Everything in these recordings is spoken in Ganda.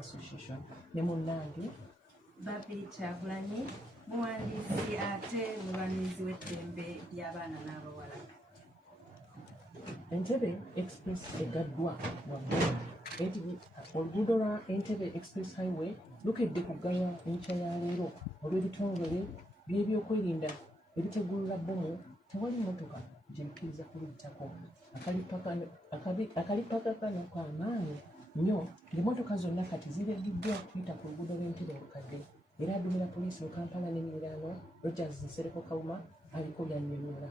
Association ne munnange Barbie Kyagulanyi muwandiisi ate mulwanirizi w'eddembe ly'abaana n'abawala. Entebbe Express egaddwa waggulu. Oluguudo lwa Entebbe Express Highway lukedde kuggaya enkya ya leero olw'ebitongole by'ebyokwerinda ebitegulula bbomu tewali mmotoka gyekkiriza kuluyitako. Akalippagano k'amaanyi nnyo ng'emmotoka zonna kati ziregiddwa kuyita ku luguudo lw'Entebbe olukadde era adumira poliisi mu Kampala n'emiriraano Rogers Nsereko Kawuma aliko by'annyonnyola.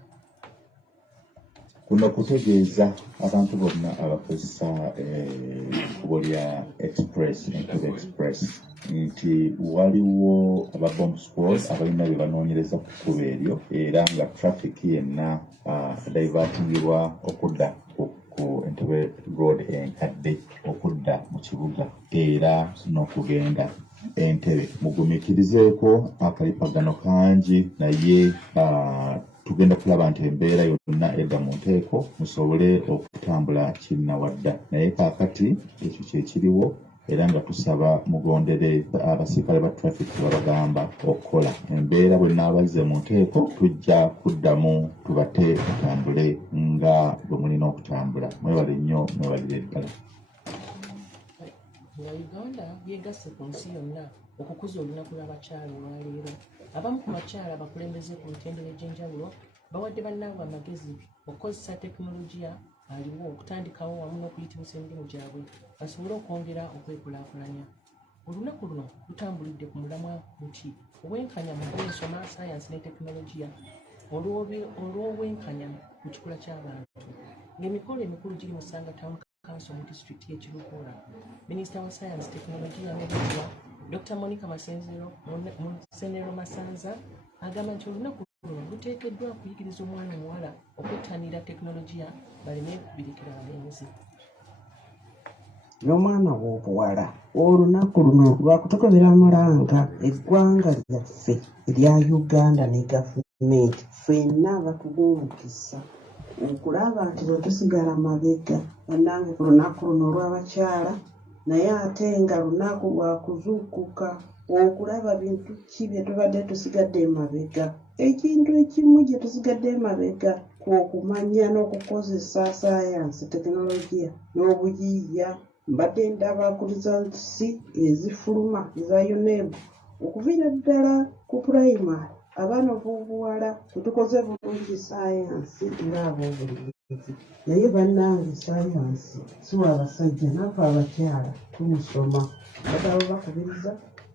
Kuno kutegeeza abantu bonna abakozesa ekkubo lya Entebbe Express nti waliwo aba bomb squad abalina bye banoonyereza ku kkubo eryo era nga traffic yenna divertingirwa okudda ku Entebbe Road enkadde okudda mu kibuga era n'okugenda Entebbe. Mugumiikirizeeko akalipagano kangi naye tugenda kulaba nti embeera yonna edda mu nteeko musobole okutambula kinnawadda naye kaakati ekyo kyekiriwo era nga tusaba mugondere abasirikale ba traffic babagamba okukola embeera bwe naabazze mu nteeko tujja kuddamu tubate mutambule nga bwe mulina okutambula. Mwebale nnyo, mwebalire ddala. Nga Uganda yeegasse ku nsi yonna okukuza olunaku lw'abakyala olwaleero. Abamu ku bakyala abakulembeze ku mitendera egy'enjawulo bawadde bannaabwe amagezi okukozesa tekinologiya aliwo okutandikawo wamu n'okuyitimusa emirimu gyabwe basobole okwongera okwekulaakulanya. Olunaku luno lutambulidde ku mulamwa nti obwenkanya mu by'ensoma, sayansi ne tekinologiya olw'obwenkanya mu kikula ky'abantu. Ng'emikolo emikulu giri mu Sanga Town Council mu disitulikiti y'Ekiruhura. Minisita wa sayansi, tekinologiya n'ebyobulamu Dr. Monica Musenero Masanza agamba nti olunaku luno luteekeddwa okuyigiriza omwana omuwala okwettanira tekinologiya baleme kubirikira abalenzi. N'omwana w'obuwala olunaku luno lwakutokebera mulanga eggwanga lyaffe erya Uganda ne gavumenti ffenna batuwa omukisa okulaba nti bwe tusigala mabega bannange ku lunaku luno olw'abakyala naye ate nga lunaku lwakuzuukuka okulaba bintu ki bye tubadde tusigadde emabega. Ekintu ekimu gye tusigadde emabega kw'okumanya n'okukozesa sayansi, tekinologiya n'obuyiiya. Mbadde ndaba ku rizalisi ezifuluma eza UNEB okuviira ddala ku pulayimali abaana b'obuwala tetukoze bulungi sayansi ng'ab'obulenzi. Naye bannange sayansi si w'abasajja naffe abakyala tumusoma baddawo bakubiriza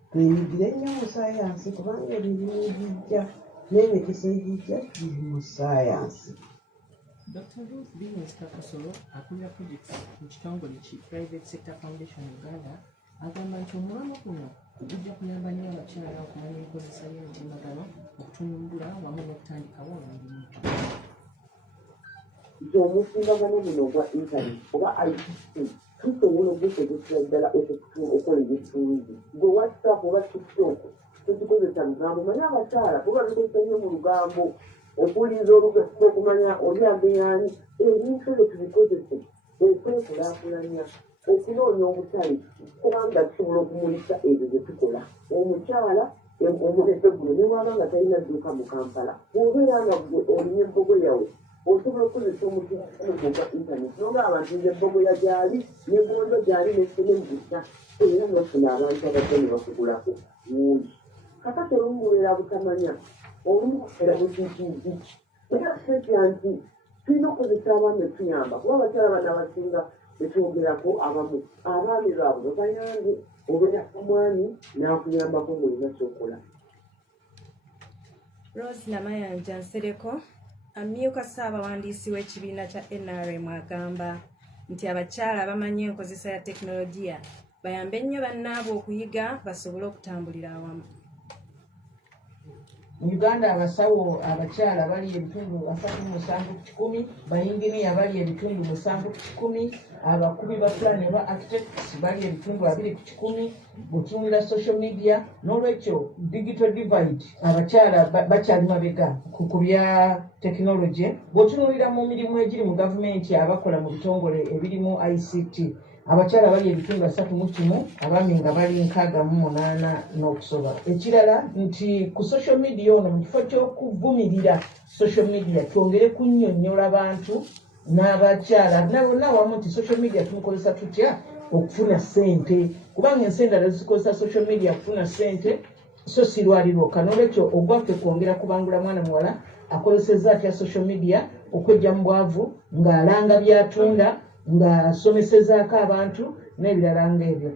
twenyigire ennyo mu sayansi kubanga ebirimu ebijja n'emikisa egijja giri mu sayansi. Dr. Ruth Biggins Kakasolo akulira projects mu kitongole ki Private Sector Foundation Uganda agamba nti omulamwa guno gujja kuyamba nnyo abakyala okumanya enkozesa y'emitimbagano okutumbula wamu n'okutandikawo emirimu. Omutimbagano guno ogwa internet oba ICT tusobola okukozesera ddala okukola ebyekitunzi. Gwe WhatsApp oba TikTok tukikozesa lugambo manye abakyala kuba tukozesa nnyo mu lugambo okulinza olugaso okumanya oli ageyaani ebintu ebyo tubikozese okwekulaakulanya okunoonya obutale kubanga tusobola okumulisa ebyo bye tukola. Omukyala omulese guno ne bwaba nga talina dduuka mu Kampala bw'obeera nga olina ebbogoya we osobola okukozesa omutimbagano gwa internet noga abantu nze ebbogoya gyali n'egondo gyali n'esenemugusa era n'ofuna abantu abadde ne bakugulako mungi. Kakati olumubeera butamanya olumubeera bukiikiiki era sekya nti tulina okukozesa abaami etuyamba kuba abakyala bano abasinga betwogerako abamu abaami baabwe babayange obeera omwami n'akuyambako mulina kyokola. Rose Namayanja Nsereko amyuka ssaabawandiisi w'ekibiina kya NRM agamba nti abakyala bamanyi enkozesa ya tekinologiya bayambe nnyo bannaabwe okuyiga basobole okutambulira awamu. Mu Uganda abasawo abakyala bali ebitundu 37 bayinginiya bali ebitundu 7 abakubi ba plan aba architects bali ebitundu 2 butunula social media n'olwekyo digital divide abakyala bakyali mabega ku bya technology bw'otunulira mu mirimu egiri mu gavumenti abakola mu bitongole ebirimu ICT abakyala bali ebitundu 31 abaami nga bali 68 n'okusoba. Ekirala nti ku social media ono mu kifo ky'okuvumirira social media twongere kunnyonnyola bantu n'abakyala bonna wamu nti social media tumukozesa tutya okufuna ssente, kubanga ensi endala zikozesa social media kufuna ssente so si lwalirwoka. N'olwekyo ogwaffe kwongera kubangula mwana muwala akozesezza atya social media okwejja mu bwavu ng'alanga byatunda ng'asomesezaako abantu n'ebirala ng'ebyo.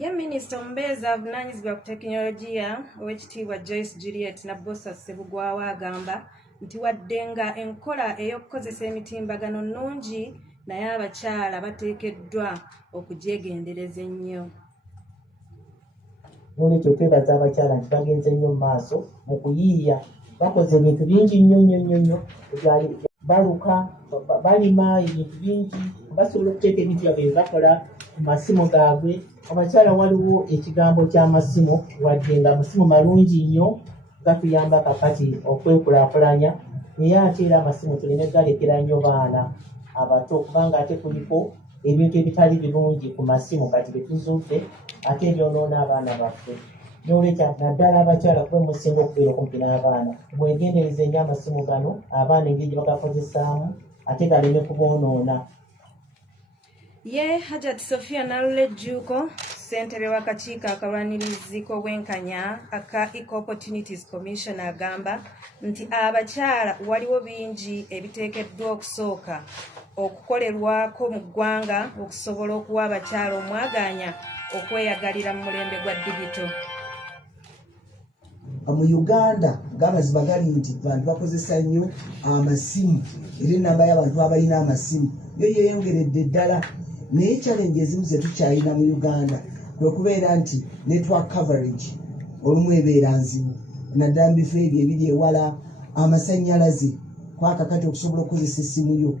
Ye minisita omubeezi avunaanyizibwa ku tekinologiya ow'ekitiibwa Joyce Juliet Nabbosa Ssebugwawo agamba nti wadde nga enkola ey'okukozesa emitimbagano nnungi naye abakyala bateekeddwa okugyegendereza ennyo. N'olwekyo twebaza abakyala nti bagenze nnyo mu maaso mu kuyiiya, bakoze ebintu bingi nnyo baluka balima ebintu bingi, basobola okuteeka ebintu byabwe bye bakola ku masimu gaabwe. Abakyala waliwo ekigambo ky'amasimu, wadde nga amasimu malungi nnyo gatuyamba kakati okwekulaakulanya, naye ate era amasimu tuleme galekera nnyo baana abato, kubanga ate kuliko ebintu ebitali birungi ku masimu kati betuzudde ate ebyonoona abaana baffe. N'olwekyo naddala abakyala kuba musinga okubeera okumpi n'abaana, mwegendereze nnyo amasimu gano, abaana engeri gye bagakozesaamu ate galeme kuboonoona. Ye Hajat Sophia Nalulejjuuko ssentebe w'akakiiko akalwanirizi k'obwenkanya aka Equal Opportunities Commission agamba nti abakyala waliwo bingi ebiteekeddwa okusooka okukolerwako mu ggwanga okusobola okuwa abakyala omwagaanya okweyagalira mu mulembe gwa digito. Mu Uganda g'amaziba gali nti abantu bakozesa nnyo amasimu era ennamba y'abantu abalina amasimu yo yeeyongeredde ddala, naye challenge ezimu ze tukyalina mu Uganda kwe kubeera nti network coverage olumu ebeera nzibu, naddala mu bifo ebyo ebiri ewala amasannyalaze kwakakati okusobola okukozesa essimu yo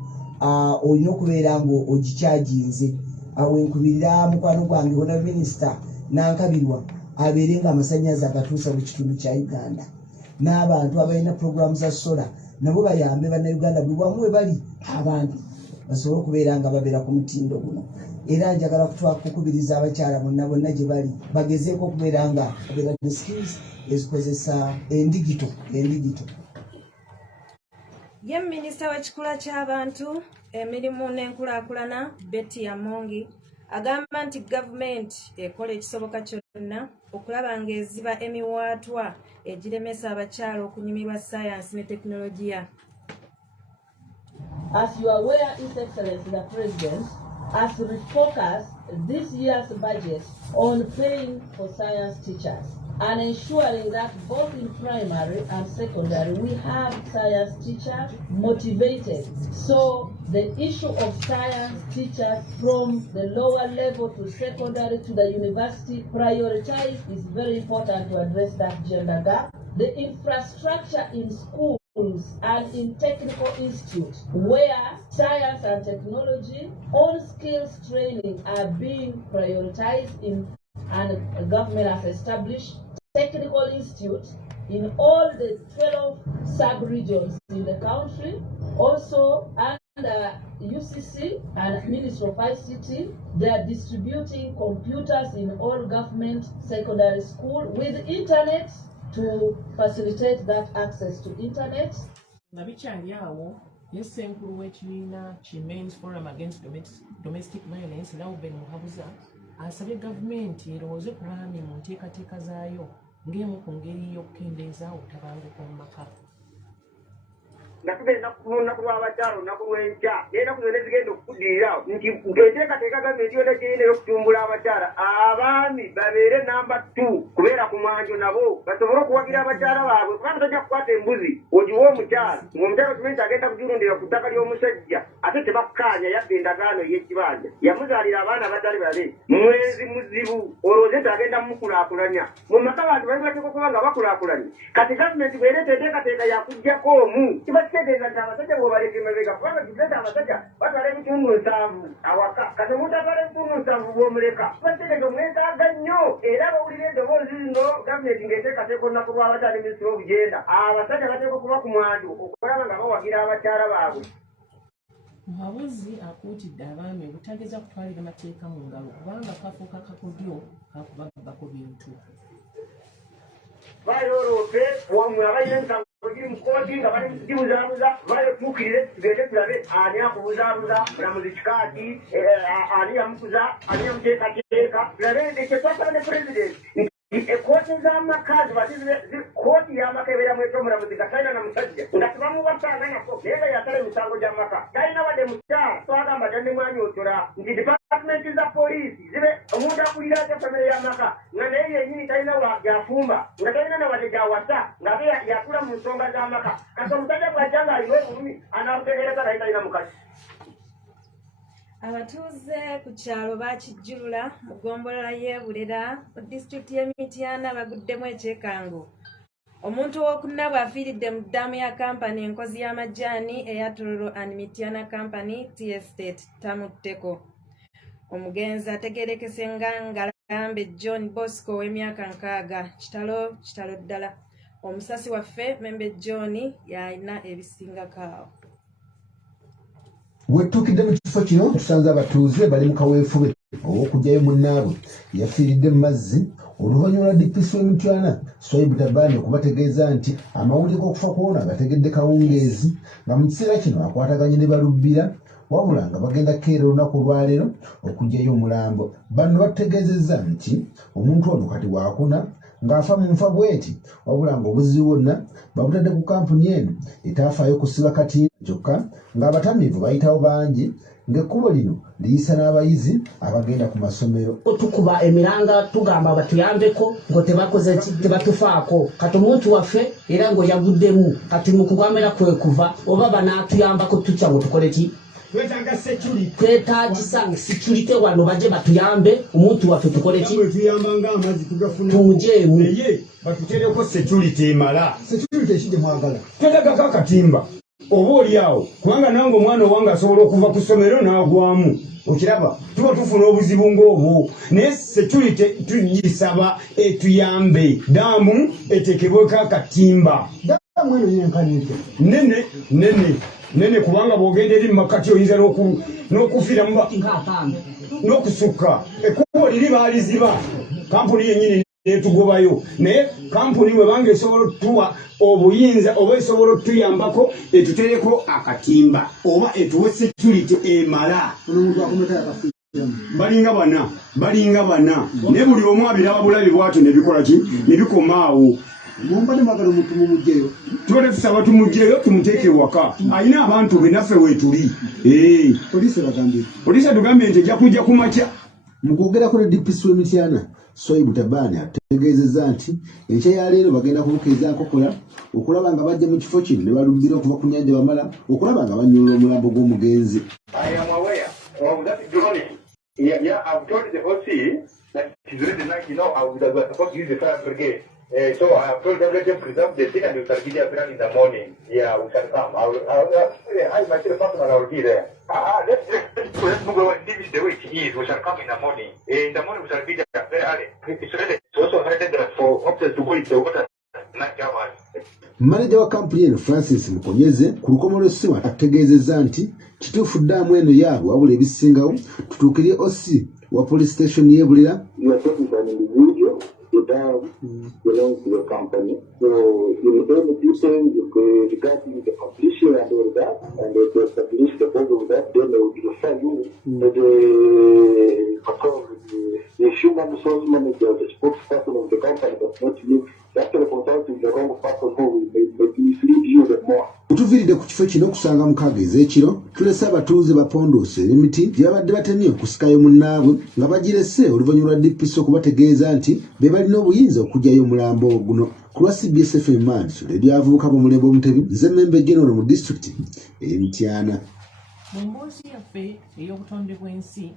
olina okubeera ng'ogikyaginze. Wenkubirira mukwano gwange wona minisita nankabirwa abeere nga amasannyalaze agatuusa mu kitundu kya Uganda, n'abantu abalina puroguramu za sola nabo bayambe bannayuganda buli wamu we bali abantu basobole okubeera nga babeera ku mutindo guno. Era njagala kukubiriza abakyala bonna gye bali bagezeeko okubeera nga babeera ne skills ezikozesa endigito. Ye minisita w'ekikula ky'abantu emirimu n'enkulaakulana Betty Amongi agamba nti gavumenti ekola ekisoboka kyonna okulaba ng'eziba emiwaatwa egiremesa abakyala okunyumirwa ssayansi ne tekinologiya. As you are aware, His Excellency the President has refocused this year's budget on paying for science teachers and ensuring that both in primary and secondary we have science teachers motivated. So the issue of science teachers from the lower level to secondary to the university prioritized is very important to address that gender gap. The infrastructure in schools and in technical institutes where science and technology on skills training are being prioritized and the government has established technical institutes in all the 12 sub-regions in the country. Also under UCC and Ministry of ICT, they are distributing computers in all government secondary school with internet to facilitate that access to internet. Nabikyali awo yesenkulu w'ekibiina ki Men's Forum Against Domestic Violence Lauben Muhabuza asabye gavumenti erowooze ku baami mu nteekateeka zaayo ng'emu ku ngeri y'okukendeeza obutabanguko mu maka. Nakugenda kunaku lw'abakyala olunaku lw'enkya naye naku zonna zigenda okukuddirira nti ng'enteekateeka gavumenti yonna gyeyina ey'okutumbula abakyala abaami babeere namba 2 kubeera ku mwanjo nabo basobole okuwagira abakyala baabwe kubanga tojja kukwata embuzi ogiwa omukyala ng'omukyala okimanyi agenda kugirundira ku ttaka ly'omusajja ate tebakkaanya yabba endagaano ey'ekibanja yamuzaalira abaana baddali bale mwezi muzibu olowooze nti agenda mukulaakulanya mu maka bantu bali bateeka okuba nga bakulaakulanye kati gavumenti bw'ereeta enteekateeka yakuggyako omu tegeeza nti abasajja bw'obaleka emabega kubanga kireeta abasajja batwala ebitundu 7 awaka kati mutatwala ebitundu 7 bw'omuleka bategeeza omwetaaga nnyo era bawulira eddoboozi lino gavumenti ng'eteekateeka olunaku lw'abakyala ne minisitule w'obugenda abasajja bateeka okuba ku mwanjo okulaba nga bawagira abakyala baabwe. Muhabuzi akuutidde abaami obutageza kutwalira mateeka mu ngalo kubanga kafuuka kakodyo kakubagako bintu. Bayoloote wamwe abayinza kugiri mukoti nga bali mukibuzaabuza bayotuukirire tugende tulabe ani akubuzaabuza mulamuzi kikaati ani yamukuza ani yamuteekateeka tulabe ekyetwasaba ne pulezidenti ekkooti z'amaka kooti y'amaka ebeeramu ekyomulamuzi nga talina na musajja nga tebamubasanga nako naye nga yatala emisango gy'amaka talina wadde mukyala twagamba dda ne mwanyootola nti dipaatimenti za poliisi zibe omuntu akulira ate famire y'amaka nga naye yennyini talina gyafumba nga talina na wadde gyawasa nga abe yatula mu nsonga z'amaka kati omusajja bw'ajja ng'alina obulumi anaakutegereza naye talina mukazi. Abatuuze ku kyalo bakijjulula mu ggombolola y'e Bulera mu disitulikiti y'e Mityana baguddemu ekyekango. Omuntu ow'okuna bw'afiiridde mu ddaamu ya kampani enkozi y'amajaani eya Tororo and Mityana Company Tea Estate tamutteko. Omugenzi ategeerekese nga Ngalambe John Bosco ow'emyaka 6 kitalo ddala. Omusasi waffe Membe John y'alina ebisingako awo. Wetukidde mu kifo kino tusanze abatuuze bali mu kaweefube ow'okugyayo munnaabwe yafiiridde mu mazzi oluvannyuma lwa DPC w'Emityana Swaibu Tabani okubategeeza nti amawulire g'okufa kw'ono agategedde kawungeezi nga mu kiseera kino akwataganye ne balubbira wabula nga bagenda kukeera olunaku olwaleero okugyayo omulambo. Bano bategeezezza nti omuntu ono kati waakuna ng'afa mu nfa bweti wabula ng'obuzibu bwonna babutadde ku kampuni eno etaafaayo kusiba kati kyokka ng'abatamiivu bayitawo bangi ng'ekkubo lino liyisa n'abayizi abagenda ku masomero. Tukuba emiranga tugamba batuyambeko ngo tebakoze tebatufaako kati omuntu waffe era ng'oyaguddemu kati mu kugwamira kwe kuva oba banaatuyambako tutya ngo tukole ki twetaagisa security wano baje batuyambe omuntu waffe tukole ki tumujeemu batutereko security emala security ekide mwagala twetagako akatimba oba oliawo kubanga nange omwana owange asobola okuva ku ssomero n'agwamu okiraba tuba tufuna obuzibu ng'obwo naye security tugisaba etuyambe daamu etekebweko akatimba daamu eno yenkanite nene kubanga bwogenda eri mumakati oyinza n'okufiira n'okusukka ekkubo liri baaliziba kampuni yennyini netugobayo naye kampuni webanga esobola otuwa obuyinza oba esobola otuyambako etutereko akatimba oba etuwe security emala balinga bana naye buli omu abiraba bulabi bwatyo nebikola ki nebikomawo mumbale magalo omuntu mumugyeyo tubone tusaba tumugyeyo tumuteeke waka ayina abantu be naffe weetuli poliisi atugambye nti ejja kujja kumakya. Mu kwogerako ne DPC w'Emityana Swaibu Tabani ategeezezza nti enkya ya leero bagenda kubukiriza nkokola okulaba nga bajja mu kifo kino ne balumbira okuva ku nnyanja bamala okulaba nga banyolola omulambo gw'omugenzi. I've told the OC that it's really like, I was supposed to use the fire brigade. So I have told them, let them preserve the thing and we shall be there in the morning. Yeah, we shall come. I myself, I will be there. Let's move on. This is the way it is. We shall come in the morning. In the morning, we shall be there very early. It's ready. It's also ready for officers to go into the water. Manager wa kampuni eno Francis Mukonyeze ku lukomo lw'essimu ategeezezza nti kituufu ddaamu eno yaabwe wabula ebisingawo tutuukirye OC wa police station y'e Bulera. The dam belongs to the company. So in any detail regarding the completion and all that, and they establish the board of that, then they will refer you to the human resource manager, the spokesperson of the company, does not leave. That's the consulting the wrong person who will mislead you the more. Tuviridde ku kifo kino okusanga mukaaga ez'ekiro tulese abatuuze bapondoose emiti gye babadde batemye okusikayo munnaabwe nga bagirese oluvannyuma lwa DPC okubategeeza nti be balina obuyinza okugyayo omulambo guno. Ku lwa CBS FM Manso eryavubuka b'omulembe omutebi nze Membe General mu disitulikiti ey'Emityana. Mu mboozi yaffe ey'obutonde bw'ensi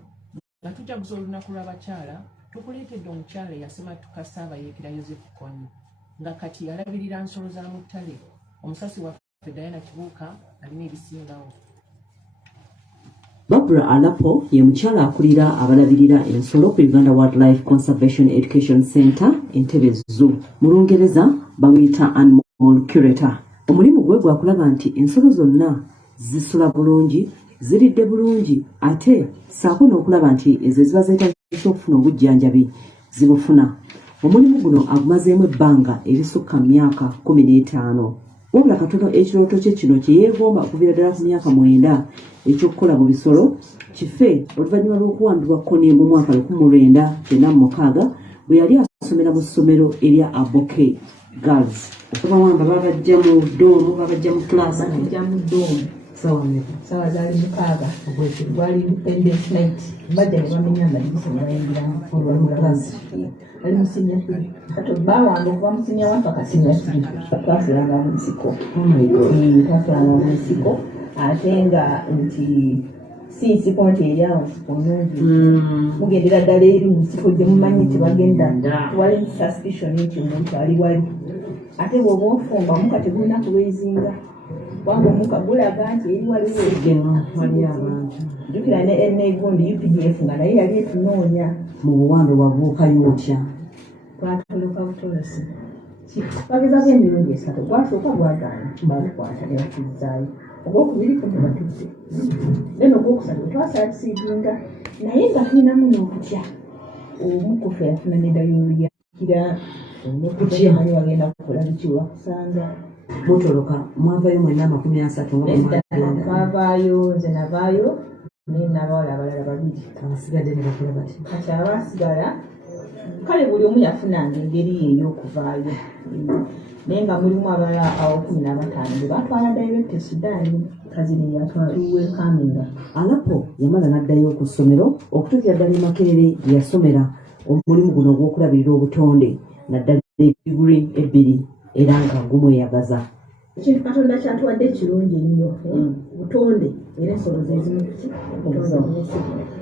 nga tujaguza olunaku lw'abakyala tukuleetedde omukyala eyasematuka Ssaabayeekera Joseph Kony nga kati yalabirira nsolo za mu ttale. Omusasi waffe Diana Kibuuka alina ebisingawo. Barbara Alapo ye mukyala akulira abalabirira ensolo ku Uganda Wildlife Conservation Education Center Entebbe Zoo. Mu Lungereza bamuyita Animal Curator. Omulimu gwe gwa kulaba nti ensolo zonna zisula bulungi ziridde bulungi ate saako n'okulaba nti ezo eziba zeetagisa okufuna obujjanjabi zibufuna. Omulimu guno agumazeemu ebbanga erisukka myaka 15. Wabula katono ekirooto kye kino kye yeegomba okuviira ddala ku myaka 9 eky'okukola mu bisolo kife oluvannyuma lw'okuwambibwa Kony mu mwaka 1996 bwe yali asomera mu ssomero erya Aboke Girls. Okubawamba babajja mu doomu, babajja mu class, babajja mu doomu. Sawa zaali mukaaga gwali Independence Night bajja ne bamenya amadinisa ne bayingira mu class. Ali musinya kati bawanga okuva musinya wa mpaka sinya 3 twasiranga mu nsiko. Twasiranga mu nsiko ate nga nti si nsiko nti eri awo nsiko nungi mugendera ddala eri mu nsiko gye mumanyi nti bagenda wali suspicion nti omuntu ali wali ate bw'oba ofumba omuka tegulina kulwezinga wanga omuka gulaga nti eri waliwo wali abantu. Jjukira ne NA-Gundi UPDF nga naye yali etunoonya mu buwambe wabuukayo otya? Twatoloka butolosi bagezako emirundi 3 gwasooka gwagaana balukwata ne batuzzaayo ogwokubiri ko ne batuzze then ogwokusatu twasaasiidinga naye nga tulinamu n'okutya omukufe yafuna nedayoluyakira omukutyamani wagenda kukola biki wakusanga mutoloka mwavaayo mwena 30 twavaayo nze navaayo naye n'abawala abalala 2 abasigadde ne bakola bati kati abasigala kale buli omu yafunanga engeri ey'okuvaayo naye nga mulimu abalala awo 15 batwala direct Sudan kazini yatwaluwe kaminga. Alapo yamala n'addayo ku ssomero okutuukira ddala Makerere gye yasomera omulimu guno ogw'okulabirira obutonde naddala diguri 2 era nga gumweyagaza. Ekintu Katonda kyatuwadde ekirungi ennyo butonde era ensolo zezimu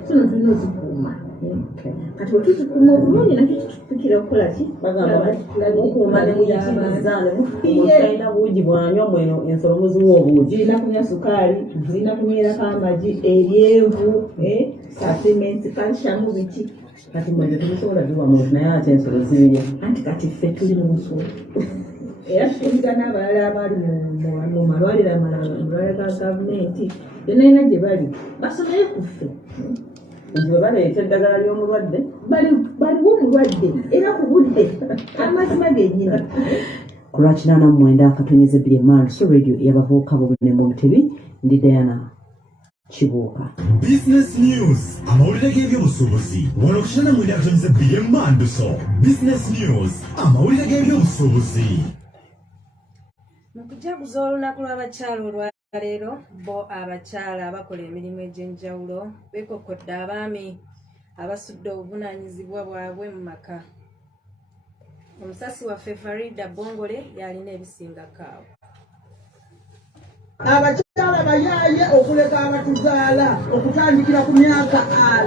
tulina ozikuuma kati wetuzikuuma obulungi nakyo kitupikira okukola ki okuuma ne muyitiriza mutalina buugi bwanywa mweno ensolo muziwa obuugi zirina kunywa sukaali zirina kunywirako amagi eryenvu supplements calcium biki kati mwene temusobola biwa muntu naye ate ensolo zibirya anti kati ffe tuli mu nsolo era tuliga n'abalala abali mu malwaliro amalwaliro ga gavumenti yonayina gye bali basomere ku ffe nti bwe baleeta eddagala ly'omulwadde baliwo omulwadde era ku budde amazima gennyini. Ku lwa 89 katonyeze Biriman so radio y'abavubuka b'obulembe Omutebi ndi Diana Kibuuka. Business News amawulire g'ebyobusuubuzi wano ku 89 katonyeze Biriman so Business News amawulire g'ebyobusuubuzi. Mu kujaguza olunaku lw'abakyala olwaleero bo abakyala abakola emirimu egy'enjawulo beekokkodde abaami abasudde obuvunaanyizibwa bwabwe mu maka. Omusasi waffe Farida Bongole yalina ebisingakaawo. Abakyala bayaaye okuleka abatuzaala okutandikira ku myaka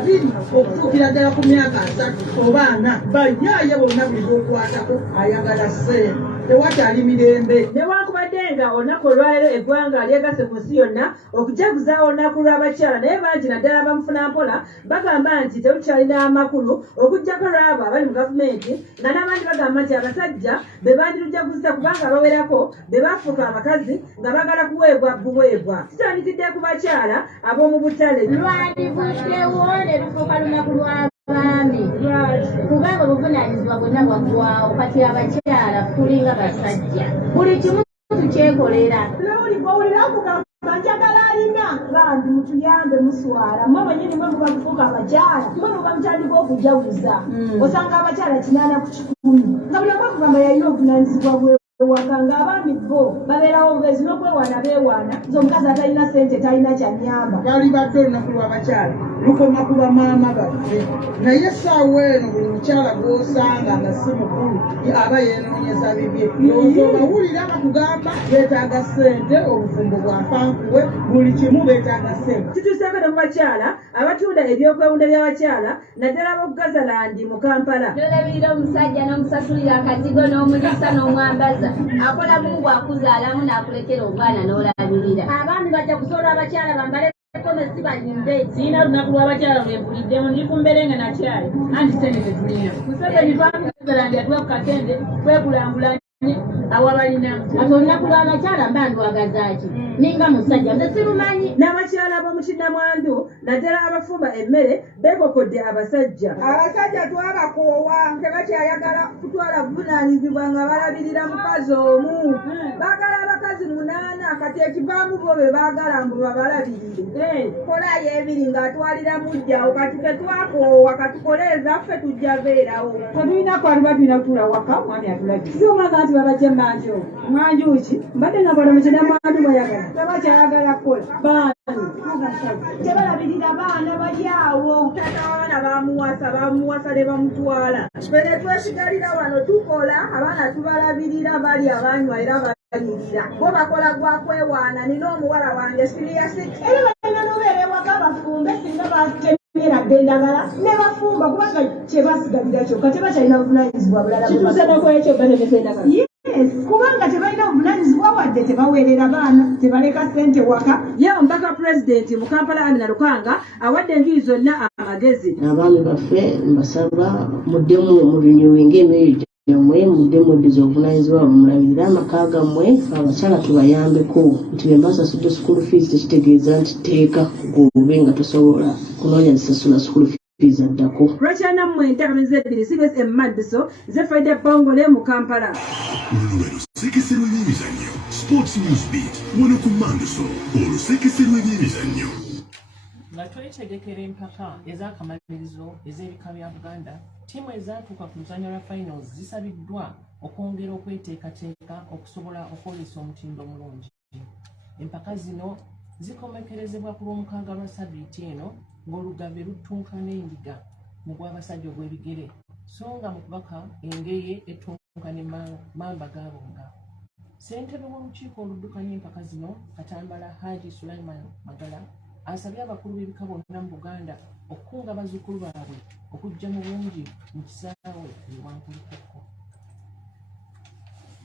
20 okutuukira ddala ku myaka 3 oba 4 bayaaye bonna buli bwokwatako ayagala ssente tewakyali mirembe. Newankubadde nga olunaku olwaleero eggwanga lyegasse ku nsi yonna okujaguza olunaku lw'abakyala naye bangi naddala abamufuna mpola bagamba nti tebukyalina amakulu okuggyako lwabo abali mu gavumenti nga n'abandi bagamba nti abasajja be bandirujaguza kubanga bawerako be bafuuka abakazi nga bagala kuweebwa buweebwa. Kitandikidde ku bakyala ab'omu butale lwandivuddewo ne lufuuka lunaku lw'abaami kubanga obuvunaanyizibwa bwonna bwaggwaawo kati abakyala tulinga basajja buli kimu tukyekolera. Njagala alina bandi mutuyambe muswala mwe bwenyini mwe muba mufuuka abakyala mwe muba mutandika okujaguza osanga abakyala 8 ku 10 nga buli omu akugamba yalina obuvunaanyizibwa bwewaka ng'abaami bo babeerawo obuvezi n'okwewaana beewaana nti omukazi atalina ssente talina kyanyamba. Bali badde olunaku lw'abakyala lukoma ku bamaama baffe naye essaawa eno buli mukyala gw'osanga nga si mukulu aba yeenoonyeza bibye obawulira bakugamba beetaaga ssente obufumbo bwafankuwe buli kimu beetaaga ssente. Kituuseeko ne mu bakyala abatunda ebyokwewunda by'abakyala naddala ab'okugazalandi mu Kampala. N'olabirira omusajja n'omusasulira akatigo n'omulisa n'omwambaza akola mu bwakuzaalamu n'akulekera obwana n'olabirira. Abaami bajja kusobola abakyala bambale komesi banyimbe. Siina lunaku lw'abakyala lwebuliddemu ndi ku mbere nga nakyali anti ssente tetulina. Museveni twamugazalandi atuwa ku katende twekulambulanye awabalina ati olunaku lw'abakyala mba ndwagazaaki ninga musajja nze sirumanyi. N'abakyala b'omu Kinnamwandu naddala abafumba emmere beekokodde abasajja. Abasajja twabakoowa tebakyayagala kutwala buvunaanyizibwa nga balabirira mukazi omu. Baagala abakazi 8 kati ekivaamu bo be baagala mbu babalabirire. Kolayo ebiri ng'atwalira mujjawo kati tetwakoowa katukole ezaffe tujja beerawo. Tetulina kwaliba tulina kutuula waka mwami atulabire. Si omwaga nti babajja manju. Manju ki? Mbadde nga bano mu Kinnamwandu bayagala. Tebakyayagala kukola. Baani. Tebalabirira baana bali awo. Tatawana bamuwasa ne bamutwala. Fene twesigalira wano tukola abaana tubalabirira bali abanywa era banyirira. Bo bakola gwa kwewaana nina omuwala wange siriyasi. Era balina n'obeera ewaka bafumbe singa batemera ddendagala ne bafumba kubanga kye basigalira kyokka tebakyalina buvunaanyizibwa bulala. Kituuse n'okwekyo batemesa endagala. Kubanga tebalina obuvunaanyizibwa wadde tebaweerera baana tebaleka ssente waka. Ye omubaka pulezidenti mu Kampala Amina Lukanga awadde enjuyi zonna amagezi. Abaami baffe mbasaba muddemu mu renewing emirimu gyammwe muddemu oddiza obuvunaanyizibwa bamulabirira amaka gammwe abakyala tubayambeko nti bwe mbasasudde school fees tekitegeeza nti teeka gobe nga tosobola kunoonya zisasula school fees addako. Rachel Namwente akamiza ebbiri CBS Emadiso ze Friday Bongole mu Kampala. Olusekesero lw'emizannyo Sports News Beat wano ku Manduso olusekesero lw'emizannyo. Nga twetegekera empaka ez'akamalirizo ez'ebika bya Buganda, ttiimu ezaatuuka ku luzannya lwa finals zisabiddwa okwongera okweteekateeka okusobola okwolesa omutindo omulungi. Empaka zino zikomekerezebwa ku lw'omukaaga lwa Sabbiiti eno ng'olugave lutunka n'endiga mu gw'abasajja ogw'ebigere, so nga mu kubaka engeye etunka ne mamba gaabonga. Ssentebe w'olukiiko oluddukanya empaka zino Katambala Haji Sulaiman Magala asabye abakulu b'ebika bonna mu Buganda okukunga bazzukulu baabwe okujja mu bungi mu kisaawe ewankulukuko.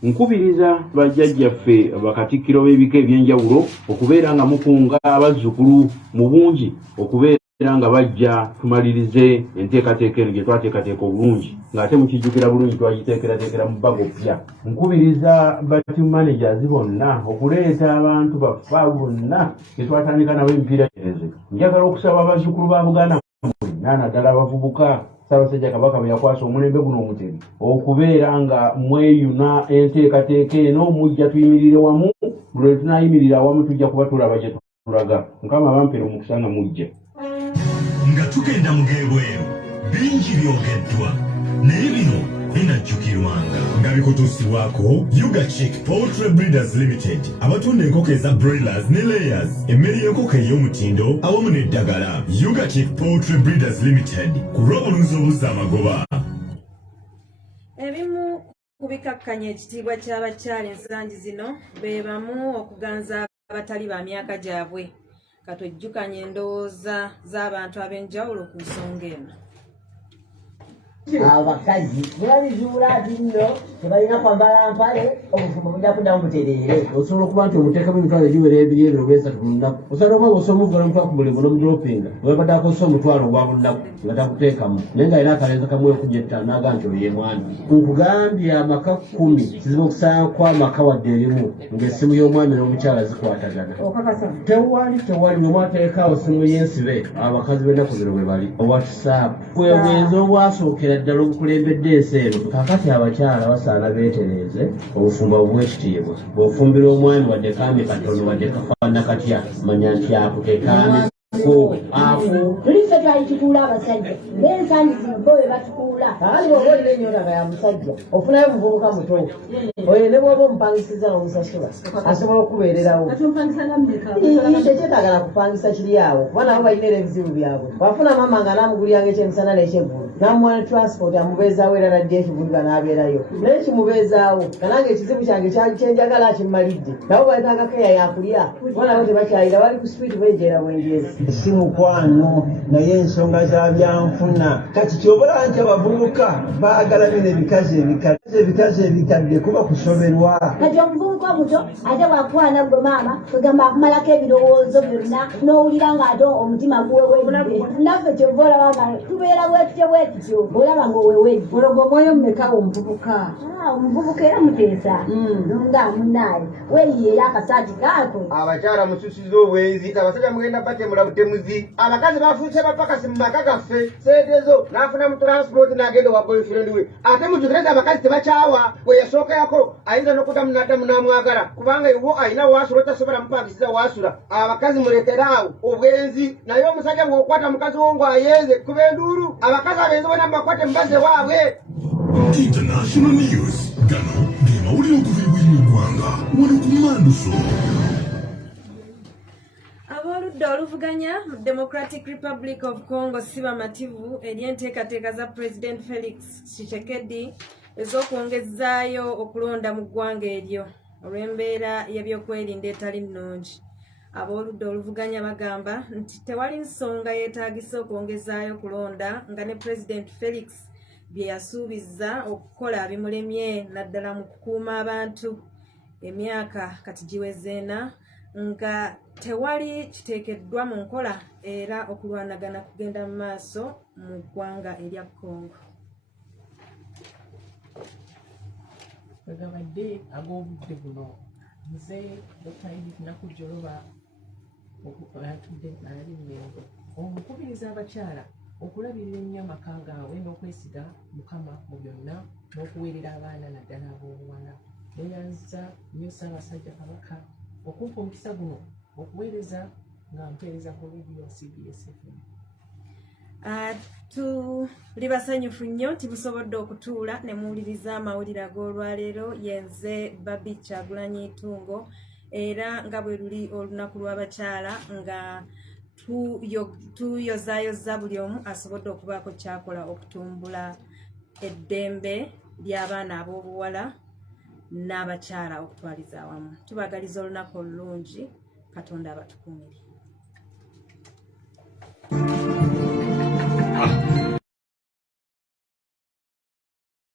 Nkubiriza bajjajjaffe bakatikkiro b'ebika ebyenjawulo okubeera nga mukunga abazzukulu mu bungi okubeera nga bajja tumalirize enteekateeka eno gye twateekateeka obulungi ng'ate mukijjukira bulungi twagiteekerateekera mu bago pya. Nkubiriza bati managers bonna okuleeta abantu baffe bonna ge twatandika nabo emipiira gyeze. Njagala okusaba abazzukulu ba Buganda mwenna naddala abavubuka Ssaabasajja Kabaka bwe yakwasa omulembe guno omutebi okubeera nga mweyuna enteekateeka eno mujja tuyimirire wamu lwe tunaayimirira awamu tujja kuba tulaba gye tulaga. Mukama bampera omukisa nga mujja. Nga tugenda mu geebweru bingi byogeddwa naye bino binajjukirwanga nga bikutuusibwako Yuga Chick Poultry Breeders Limited abatunda enkoko eza broilers ne layers emmere y'enkoko ey'omutindo awamu n'eddagala. Yuga Chick Poultry Breeders Limited ku lw'obulunzi obuzza amagoba. Ebimu ku bikakkanya ekitiibwa ky'abakyala ensangi zino be bamu okuganza abatali ba myaka gyabwe. Katwejjukanye endowooza z'abantu ab'enjawulo ku nsonga eno. Abakazi mulabizuula bino tebalina kwambala mpale obufumo bujja kuddamu butereere. Osobola okuba nti omuteekamu emitwalo egiwera ebiri ebiro besatu mu lunaku. Osobola okuba nga osobola omuvula omutwalo ku mulimu n'omudropinga webadde akozesa omutwalo ogwa lunaku nga takuteekamu naye ng'alina akalenzi kamu ekujja ettaano n'aga nti oyo ye mwami. Nkugambye amaka 10 kizibu okusaako amaka wadde erimu ng'essimu y'omwami n'omukyala zikwatagana. Tewali bwe mwateekaawo essimu y'ensibe abakazi b'ennaku zino bwe bali. WhatsApp bwe bwenzi obwasookera ddala obukulembedde ensi eno. Kakati abakyala basaana beetereeze obufumba obw'ekitiibwa. Bw'ofumbira omwami wadde kaami katono wadde kafaana katya manya nti akuteekaami Tulise twayitukuula abasajja n'ensangi zino bo be batukuula. Abali bw'oba olina ennyonga ya musajja ofunayo muvubuka muto oyo ne bw'oba omupangisiza n'omusasula asobola okubeererawo. Tekyetagala kupangisa kiri awo kuba nabo balina era ebizibu byabwe. Wafuna maama nga naamuguliranga ekyemisana n'ekyeggulu namuwa ne transport amubeezaawo era nadde ekibuliga n'abeerayo naye kimubeezaawo kanange ekizibu kyange kyenjagala kimmalidde nabo baetaaga keya yakulya kuba nabo tebakyayira bali ku street bejeera bwenjeezi. Si mukwano naye ensonga za byanfuna kati kyobola nti abavubuka baagala bino ebikazi ebikadde kuba kusoberwa kati omuvubuka omuto ate bwakwana gwe maama kwegamba akumalako ebirowoozo byonna n'owulira ng'ate omutima guwewedde naffe kyova olaba nga tubeera bwetutyo olaba ng'owewedde olwo gwe omwoyo mmekawo omuvubuka omuvubuka era muteesa nga munaaye weyiyeyo akasaati kaako abakyala mususiza obwenzi abasajja mugenda batemula butemuzi abakazi bafuuse bapakasi mu maka gaffe seetezo n'afuna mu transport n'agenda wa boyfriend we ate mujukireza abakazi tebakyawa we yasookeyako ayinza n'okuddamu n'addamu n'amwagala kubanga iwo alina waasula otasobola mupangisiza waasula abakazi mulekeraawo obwenzi naye omusajja bw'okwata mukazi wo ng'ayenze kuba enduulu abakazi abenzi bona mubakwate mubaze waabwe. International News gano ge mawulire okuviibwa eri eggwanga wano ku Manduso. Aboludda oluvuganya mu Democratic Republic of Congo si bamativu eri enteekateeka za President Felix Tshisekedi ez'okwongezaayo okulonda mu ggwanga eryo olw'embeera y'ebyokwerinda etali nnungi. Aboludda oluvuganya bagamba nti tewali nsonga yeetaagisa okwongezaayo okulonda nga ne President Felix bye yasuubiza okukola bimulemye naddala mu kukuuma abantu emyaka kati giwezeena nga tewali kiteekeddwa mu nkola era okulwanagana kugenda mu maaso mu ggwanga erya Congo. Wegabadde ag'obudde buno nze Dr. Edith Nakujjoloba atudde ali Mmengo omukubiriza abakyala okulabirira ennyo amaka gaabwe n'okwesiga Mukama mu byonna n'okuweerera abaana naddala ab'obuwala. Neeyanziza nnyo Ssaabasajja Kabaka okumpa omukisa guno okuweereza nga mpeereza ku leediyo CBS FM. Tuli basanyufu nnyo nti musobodde okutuula ne muwuliriza amawulire ag'olwaleero yenze Barbie Kyagulanyi Tungo era nga bwe luli olunaku lw'abakyala nga tuyozaayoza buli omu asobodde okubaako kyakola okutumbula eddembe ly'abaana ab'obuwala n'abakyala okutwaliza awamu. Tubagaliza olunaku olulungi, Katonda abatukuumire.